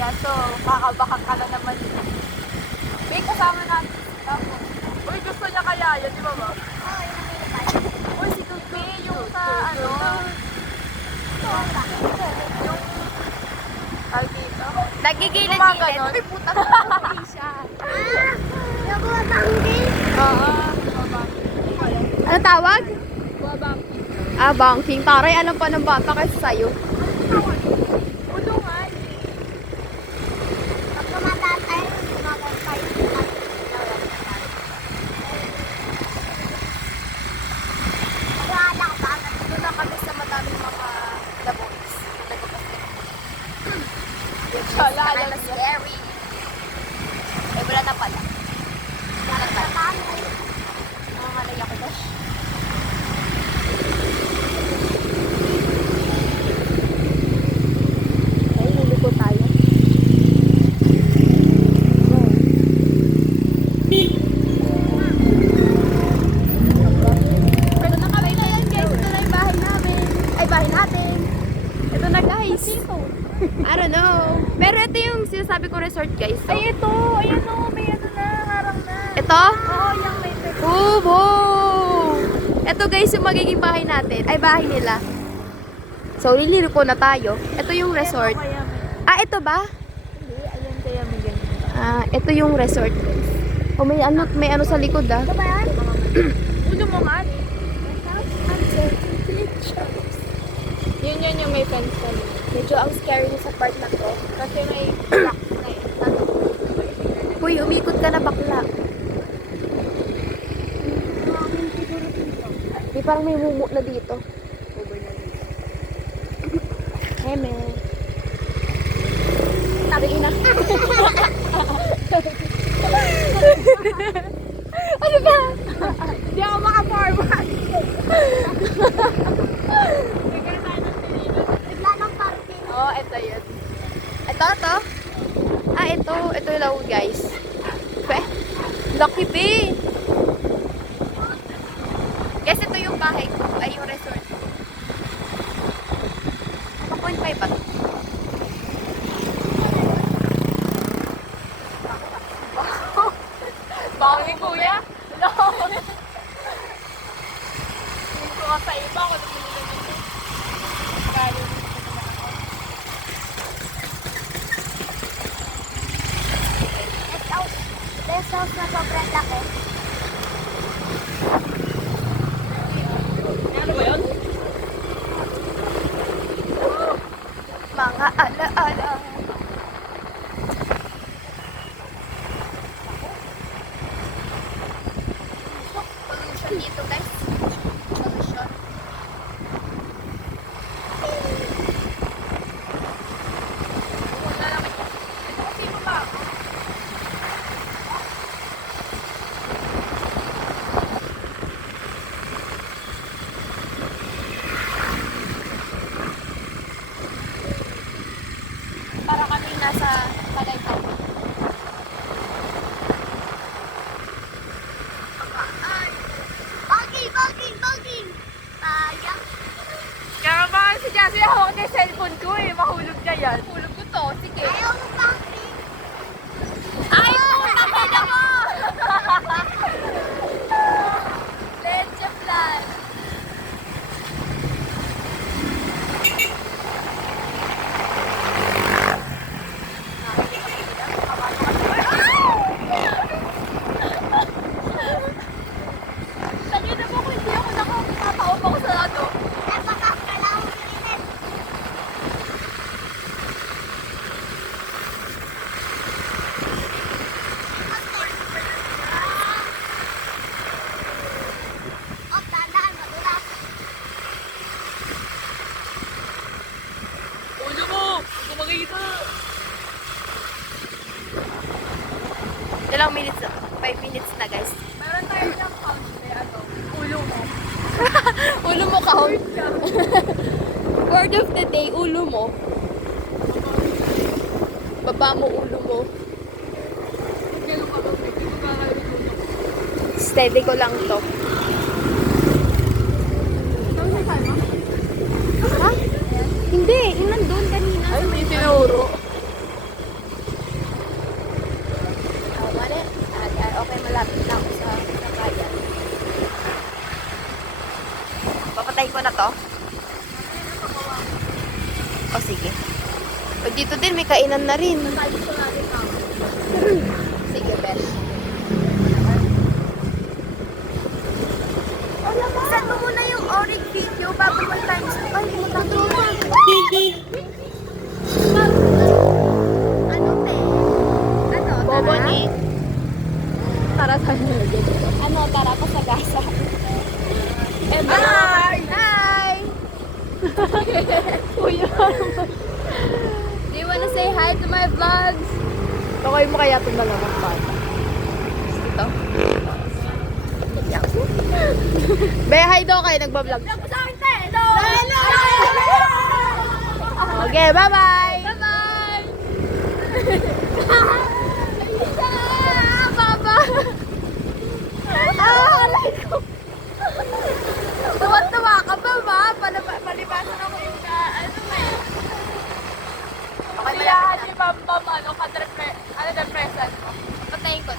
Kaso, kakabakak ka na naman. May kasama natin sila. Uy, gusto niya kaya yun, di ba ba? Uy, si Tupi, yung sa ano? Yung... Ay, dito. Nagigilid-gilid. Uy, puta ka na siya. Yung mga bangkay. Oo. Ano tawag? Babang. Ah, banking. Taray, alam pa ng bata kaysa sa'yo. Ulungan. Pag tumatatay, tumatatay. Wala ka ba? Doon na kami sa madaming mga laboys. Shala, Kind alam of niya. scary. Eh, wala na pala. Wala ka ba? Nangangalay ako, Dash. Ay, liliko tayo. Pero na kami na yan, guys. Ito na yung bahay namin. Ay, bahay natin. Ito na guys. Dito. I don't know. Pero ito yung sinasabi ko resort guys. So, Ay, ito. Ayan o. May ano na. Harang na. ito? Oo, yung may pet. Wow! Ito guys yung magiging bahay natin. Ay, bahay nila. So, lililiko na tayo. Ito yung resort. Kaya may... Ah, ito ba? Hindi, ayan kaya may ganyan. Ah, ito yung resort guys. Oh, may ano sa likod ah. Ito ba yan? Ulo mo man. Yun yung may fence na. Medyo ang scary niya sa part na to. Kasi may black na eh. Uy, umikot ka na bakla. Di parang may mumu na dito. Heme. Tangin na. Ano ba? Hindi ako maka-forward. Bigla ng parking. Oo, ito yun. Ito. Ah, ito. Ito yung lawag, guys. Peh. Lucky bee. Guys, ito yung bahay ko. Ay, yung resort. 1.5 ba ito? Bangi, kuya. Kung ka sa iba, kung ano nila dito. Galing dito naman ako. Best house na sobrang laki. Ano ba yun? Mga ala-ala. Pollution dito, guys. Pollution. Wala naman yun. Ito kasi mo ba? Para kami nasa Tagaytay. Buggy! Ayak. Kaya ba si Jassy, hawak niya yung cellphone ko eh. Mahulog niya yan. Hulog ko to. Sige. Ayaw mo buggy? Ay, puta ka na mo! Leche plan. Tanya na mo kung hindi ako nakapapaupa ko sa ano. Napakakalaw ulit. Oh, tandaan, madulas. Ulo mo! Huwag ko makita. Ilang minutes na? 5 minutes na, guys. Meron tayo ng count eh, ano, ulo mo. Ulo mo count. Word of the day, ulo mo. Baba mo, ulo mo. Ganun ka ba? Hindi ko kakalimutan mo. Steady ko lang to. Saan sa sana? Ha? Hindi, yung nandun kanina. Ay, may tinuro. Pag dito din, may kainan na rin. Tayo gusto natin ako. Sige, Bel. Send mo muna yung orig video bago mo times. Ay, pumunta ko. Ano, te? Ano, Bobo tara? ni. Tara tayo. Ano, tara pa sa gasa. Hi! Hi! Kuya. Do you wanna say hi to my vlogs? Okay mo kaya itong dalawang bata. Ito. Be, hi daw kayo, nagbablog. Sa akin, te! Hello! Okay, bye-bye! Bye-bye! Baba! Alay ko! Tuwa-tuwa ka ba, ma? Palibasan ako yung Kaya ni Bam Bam, ano, ka-present mo? Patayin ko.